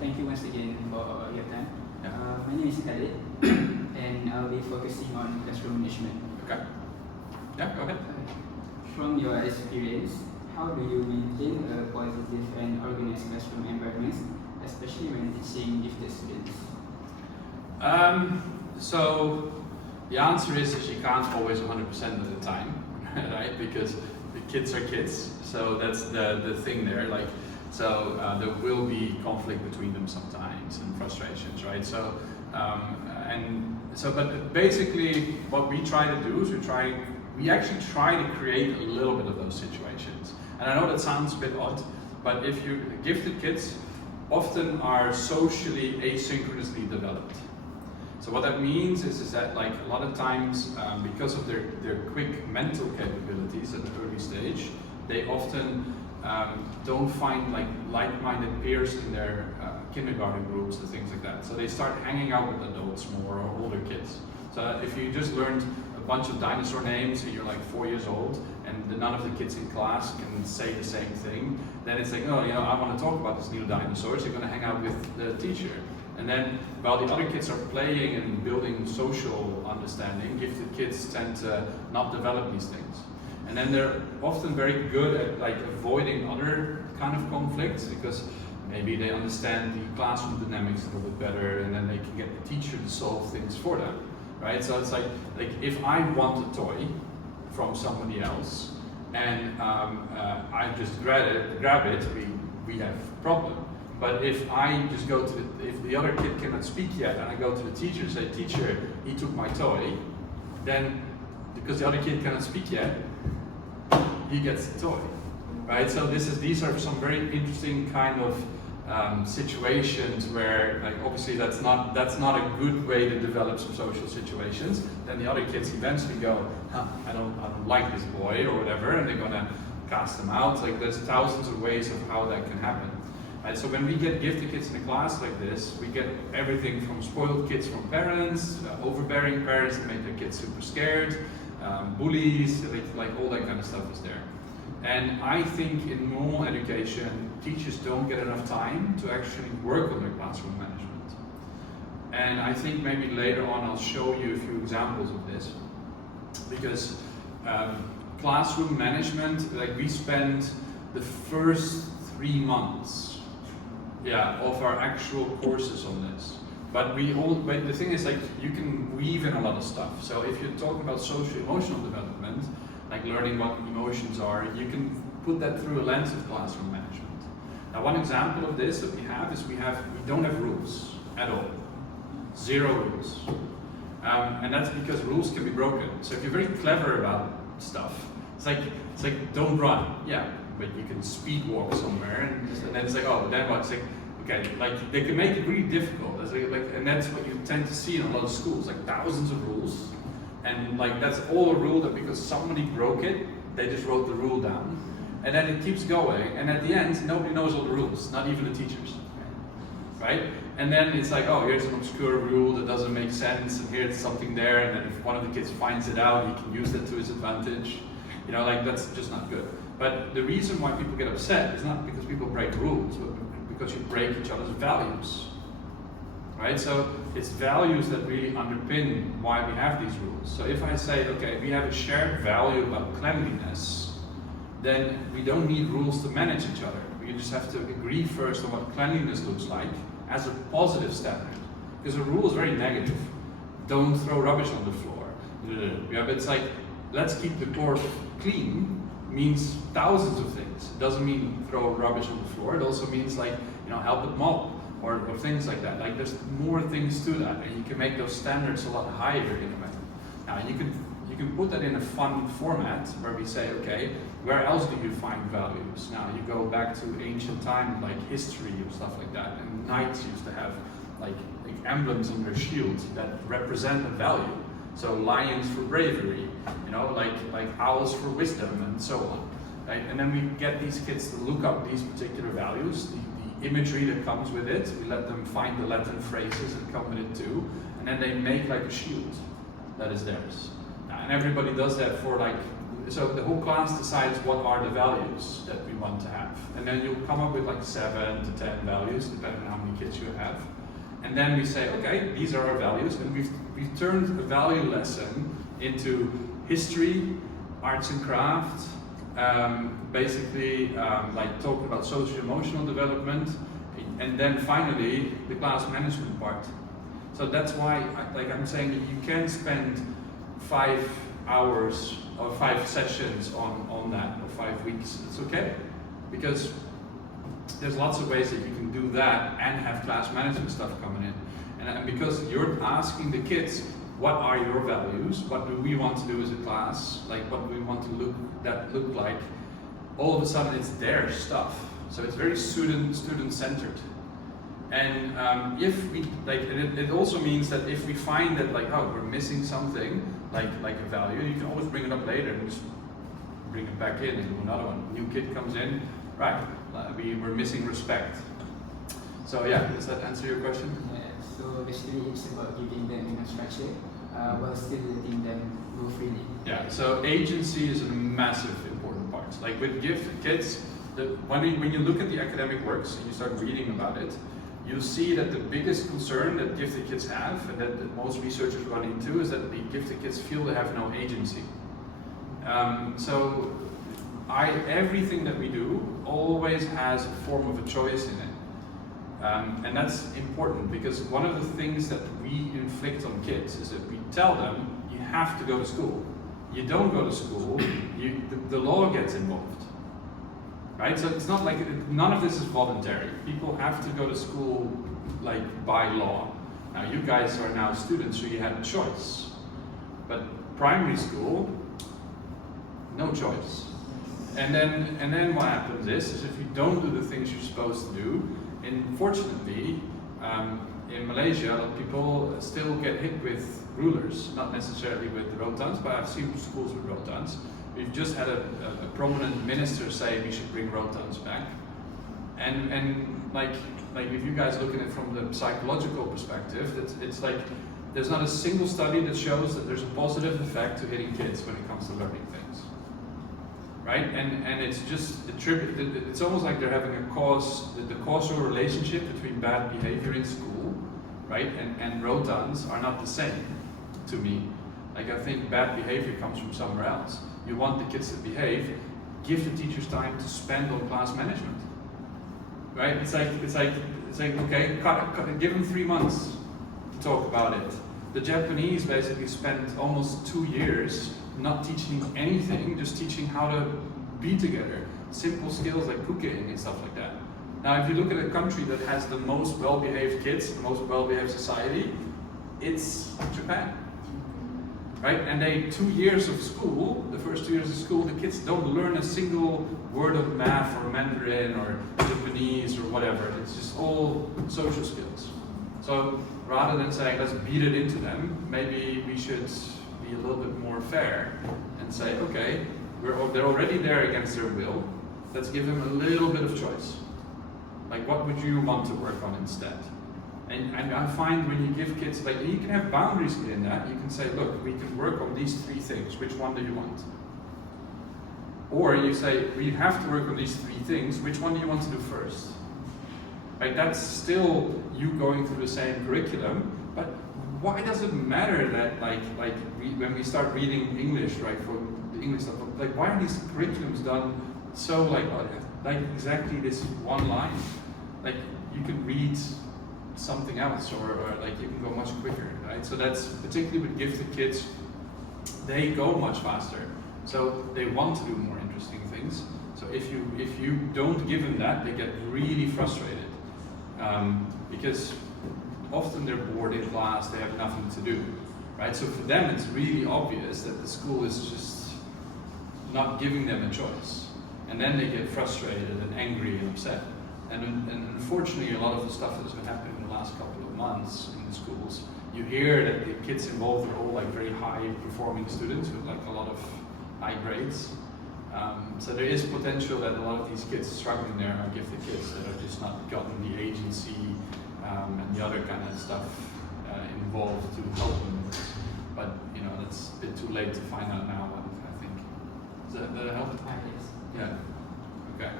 Thank you once again for your time. Yeah. My name is Khalid, and I'll be focusing on classroom management. Okay. Yeah, go ahead. From your experience, how do you maintain a positive and organized classroom environment, especially when teaching gifted students? So the answer is you can't always 100% of the time, right? Because the kids are kids, so that's the thing there. There will be conflict between them sometimes and frustrations, right? But basically what we try to do is we actually try to create a little bit of those situations. And I know that sounds a bit odd, but if you gifted kids often are socially asynchronously developed. So what that means is that like a lot of times because of their quick mental capabilities at an early stage, they often don't find like-minded peers in their kindergarten groups and things like that. So they start hanging out with adults more or older kids. So if you just learned a bunch of dinosaur names and you're like 4 years old and none of the kids in class can say the same thing, then it's like, oh, I want to talk about this new dinosaur, so you're going to hang out with the teacher. And then while the other kids are playing and building social understanding, gifted kids tend to not develop these things. And then they're often very good at avoiding other kind of conflicts because maybe they understand the classroom dynamics a little bit better, and then they can get the teacher to solve things for them, right? So it's like if I want a toy from somebody else and I just grab it, we have a problem. But if I just if the other kid cannot speak yet and I go to the teacher and say, teacher, he took my toy, then because the other kid cannot speak yet, he gets the toy, right? So these are some very interesting kind of situations where obviously that's not a good way to develop some social situations. Then the other kids eventually go, I don't like this boy or whatever, and they're gonna cast them out. There's thousands of ways of how that can happen. Right, so when we get gifted kids in a class like this, we get everything from spoiled kids from parents, overbearing parents that make their kids super scared, bullies, all that kind of stuff is there. And I think in normal education, teachers don't get enough time to actually work on their classroom management. And I think maybe later on I'll show you a few examples of this. Because classroom management, we spend the first 3 months of our actual courses on this. But the thing is you can weave in a lot of stuff. So if you're talking about social emotional development, like learning what emotions are, you can put that through a lens of classroom management. Now one example of this that we have is we don't have rules at all. 0 rules. And that's because rules can be broken. So if you're very clever about stuff, it's like don't run. Yeah, but you can speed walk somewhere, and then it's like, oh, then what? It's like, okay, they can make it really difficult. And that's what you tend to see in a lot of schools, thousands of rules, and that's all a rule that because somebody broke it, they just wrote the rule down, and then it keeps going, and at the end, nobody knows all the rules, not even the teachers, right? And then it's like, oh, here's an obscure rule that doesn't make sense, and here's something there, and then if one of the kids finds it out, he can use that to his advantage. That's just not good. But the reason why people get upset is not because people break rules, but because you break each other's values, right? So it's values that really underpin why we have these rules. So if I say, okay, we have a shared value about cleanliness, then we don't need rules to manage each other. We just have to agree first on what cleanliness looks like as a positive standard. Because a rule is very negative. Don't throw rubbish on the floor. Yeah, but it's let's keep the floor clean means thousands of things. It doesn't mean throw rubbish on the floor. It also means help it mop or things like that. There's more things to that, and you can make those standards a lot higher in a way. Now you can put that in a fun format where we say, okay, where else do you find values? Now you go back to ancient time, history and stuff like that, and knights used to have emblems on their shields that represent a value. So lions for bravery, like owls for wisdom, and so on. Right? And then we get these kids to look up these particular values, the imagery that comes with it. We let them find the Latin phrases that come with it too, and then they make a shield that is theirs. And everybody does that for so the whole class decides what are the values that we want to have. And then you'll come up with like 7 to 10 values, depending on how many kids you have. And then we say, okay, these are our values, and we've turned a value lesson into history, arts and crafts, basically like talking about social emotional development, and then finally the class management part. So that's why, I'm saying that you can spend 5 hours or 5 sessions on that, or 5 weeks. It's okay, because there's lots of ways that you can do that and have class management stuff coming in. And because you're asking the kids, what are your values? What do we want to do as a class? Like, what do we want to look like? All of a sudden, it's their stuff. So it's very student-centered. And if we it also means that if we find that we're missing something, like a value, you can always bring it up later and just bring it back in and do another one. New kid comes in, right? We're missing respect. So yeah, does that answer your question? Yeah. So basically, it's about giving them enough structure while still letting them go freely. Yeah. So agency is a massive important part. Like with gifted kids, when you look at the academic works and you start reading about it, you'll see that the biggest concern that gifted kids have, and that most researchers run into, is that the gifted kids feel they have no agency. So everything that we do always has a form of a choice in it. And that's important, because one of the things that we inflict on kids is that we tell them, you have to go to school. You don't go to school, the law gets involved. Right? So it's not like, none of this is voluntary. People have to go to school by law. Now you guys are now students, so you had a choice. But primary school, no choice. And then what happens is if you don't do the things you're supposed to do, unfortunately, in Malaysia, a lot of people still get hit with rulers, not necessarily with rotans, but I've seen schools with rotans. We've just had a prominent minister say we should bring rotans back. And if you guys look at it from the psychological perspective, it's like there's not a single study that shows that there's a positive effect to hitting kids when it comes to learning things. Right? And it's just attributed, it's almost like they're having the causal relationship between bad behavior in school, right? And rotans are not the same to me. Like, I think bad behavior comes from somewhere else. You want the kids to behave, give the teachers time to spend on class management. Right? It's like okay, give them 3 months to talk about it. The Japanese basically spent almost 2 years not teaching anything, just teaching how to be together. Simple skills like cooking and stuff like that. Now, if you look at a country that has the most well-behaved kids, the most well-behaved society, it's Japan. Right? And 2 years of school, the first 2 years of school, the kids don't learn a single word of math or Mandarin or Japanese or whatever. It's just all social skills. So rather than saying, let's beat it into them, maybe we should be a little bit more fair and say, okay, they're already there against their will. Let's give them a little bit of choice. Like, what would you want to work on instead? And I find when you give kids, you can have boundaries in that. You can say, look, we can work on these 3 things. Which one do you want? Or you say, we have to work on these 3 things. Which one do you want to do first? Like, that's still you going through the same curriculum. But why does it matter that, when we start reading English, right, for the English stuff, why are these curriculums done so like exactly this one line? Like, you could read something else, or you can go much quicker, right? So that's particularly with gifted kids, they go much faster. So they want to do more interesting things. So if you don't give them that, they get really frustrated, because often they're bored in class, they have nothing to do, right? So for them, it's really obvious that the school is just not giving them a choice. And then they get frustrated and angry and upset. And unfortunately, a lot of the stuff that has been happening in the last couple of months in the schools, you hear that the kids involved are all very high performing students with a lot of high grades. So there is potential that a lot of these kids struggling there are gifted kids that are just not gotten the agency and the other kind of stuff involved to help them with this. But it's a bit too late to find out now, I think. Does that help? Yes. Yeah. Okay.